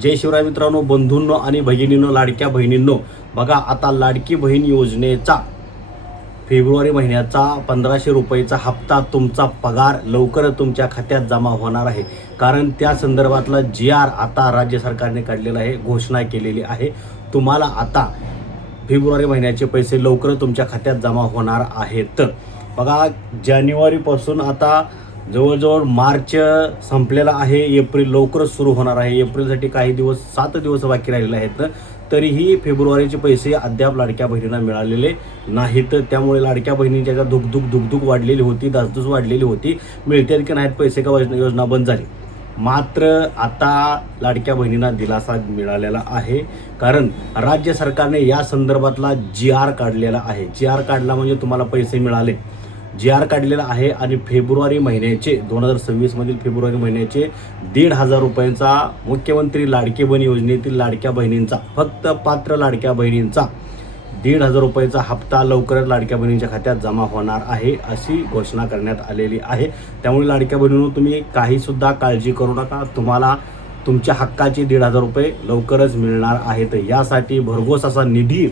जय शिवराय मित्रांनो, बंधूंनो आणि भगिनींनो, लाडक्या बहिणींनो, बघा आता लाडकी बहीण योजनेचा फेब्रुवारी महिन्याचा 1500 रुपयेचा हप्ता तुमचा पगार लवकरच तुमच्या खात्यात जमा होणार आहे. कारण त्या संदर्भातला GR आता राज्य सरकारने काढलेला आहे, घोषणा केलेली आहे. तुम्हाला आता फेब्रुवारी महिन्याचे पैसे लवकरच तुमच्या खात्यात जमा होणार आहेत. बघा जानेवारीपासून आता जवळजवळ मार्च संपलेला आहे, एप्रिल लवकरच सुरू होणार आहे. एप्रिलसाठी काही दिवस 7 दिवस बाकी राहिलेले आहेत. तरीही फेब्रुवारीचे पैसे अद्याप लाडक्या बहिणींना मिळालेले नाहीत. त्यामुळे लाडक्या बहिणींच्या धुकधुक वाढलेली होती, धासधूस वाढलेली होती. मिळतील की नाहीत पैसे का योजना बंद झाली. मात्र आता लाडक्या बहिणींना दिलासा मिळालेला आहे. कारण राज्य सरकारने या संदर्भातला GR काढलेला आहे. GR काढला म्हणजे तुम्हाला पैसे मिळाले. GR काढलेला आहे आणि फेब्रुवारी महिन्याचे 2026 मधील फेब्रुवारी महिन्याचे 1,500 रुपयांचा मुख्यमंत्री लाडकी बहीण योजनेतील लाडक्या बहिणींचा, फक्त पात्र लाडक्या बहिणींचा 1,500 रुपयाचा हप्ता लवकरच लाडक्या बहिणींच्या खात्यात जमा होणार आहे, अशी घोषणा करण्यात आलेली आहे. त्यामुळे लाडक्या बहिणींनो, तुम्ही काही सुद्धा काळजी करू नका. तुम्हाला तुमच्या हक्काचे 1,500 रुपये लवकरच मिळणार आहेत. यासाठी भरघोस असा निधी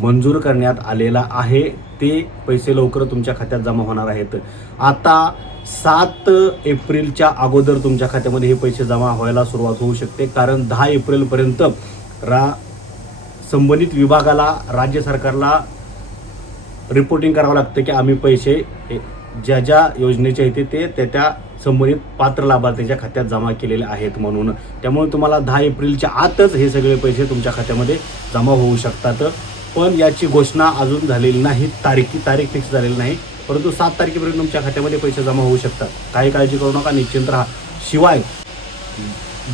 मंजूर करण्यात आलेला आहे. ते पैसे लवकर तुमच्या खात्यात जमा होणार आहेत. आता 7 एप्रिलच्या अगोदर तुमच्या खात्यामध्ये हे पैसे जमा व्हायला सुरुवात होऊ शकते. कारण 10 एप्रिलपर्यंत संबंधित विभागाला, राज्य सरकारला रिपोर्टिंग करावं लागतं की आम्ही पैसे ज्या ज्या योजनेचे आहेत ते त्या संबंधित पात्र लाभार्थीच्या खात्यात जमा केलेले आहेत म्हणून. त्यामुळे तुम्हाला 10 एप्रिलच्या आतच हे सगळे पैसे तुमच्या खात्यामध्ये जमा होऊ शकतात. पण याची घोषणा अजून झालेली नाही, तारीख फिक्स झालेली नाही. परंतु 7 तारखेपर्यंत तुमच्या खात्यामध्ये पैसे जमा होऊ शकतात. काही काळजी करू नका, निश्चिंत राहा. शिवाय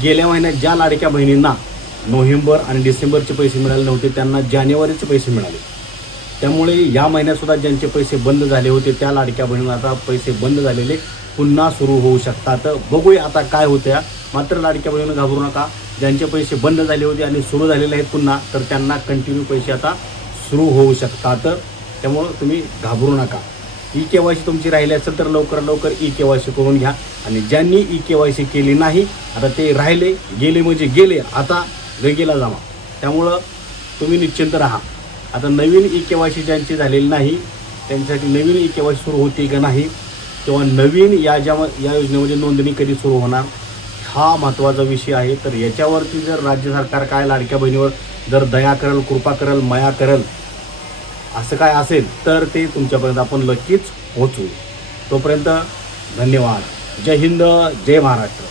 गेल्या महिन्यात ज्या लाडक्या बहिणींना नोव्हेंबर आणि डिसेंबरचे पैसे मिळाले नव्हते त्यांना जानेवारीचे पैसे मिळाले. त्यामुळे या महिन्यात सुद्धा ज्यांचे पैसे बंद झाले होते त्या लाडक्या बहिणींना आता पैसे बंद झालेले पुन्हा सुरू होऊ शकतात. बघूया आता काय होत्या. मात्र लाडक्या बहिणींना घाबरू नका. ज्यांचे पैसे बंद झाले होते आणि सुरू झालेले आहेत पुन्हा, तर त्यांना कंटिन्यू पैसे आता सुरू होऊ शकतात. त्यामुळं तुम्ही घाबरू नका. EKYC तुमची राहिली असेल तर लवकर EKYC करून घ्या. आणि ज्यांनी EKYC केली नाही, आता ते राहिले गेले म्हणजे गेले, आता गंगेला जावा. त्यामुळं तुम्ही निश्चिंत राहा. आता नवीन EKYC ज्यांची झालेली नाही त्यांच्यासाठी नवीन EKYC सुरू होते का नाही, किंवा नवीन या योजनेमध्ये नोंदणी कधी सुरू होणार, हा महत्त्वाचा विषय आहे. तर याच्यावरती जर राज्य सरकार काय लाडक्या बहिणीवर जर दया करेल, कृपा करेल, माया करेल, असं काय असेल तर ते तुमच्यापर्यंत आपण नक्कीच पोहोचू. तोपर्यंत धन्यवाद. जय हिंद, जय महाराष्ट्र.